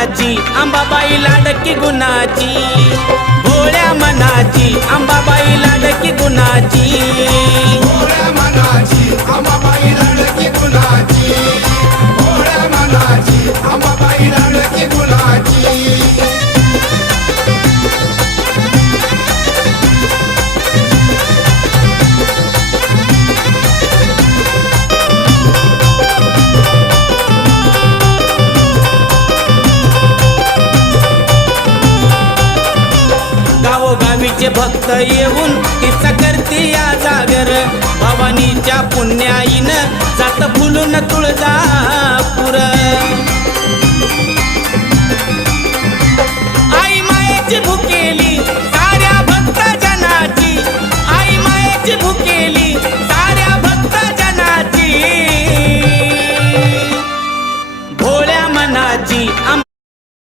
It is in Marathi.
मनाची अंबाबाई लाडकी गुणाची, भोळ्या मनाची अंबाबाई लाडकी गुणाची, भोळ्या मनाची अंबाबाई लाडकी गुणाची, भोळ्या मनाची अंबाबाई लाडकी गुणाची. गावोगावीचे भक्त येऊन तिचा करते या जागर, भवानीच्या पुण्याईनं जात फुलून तुळजापूर.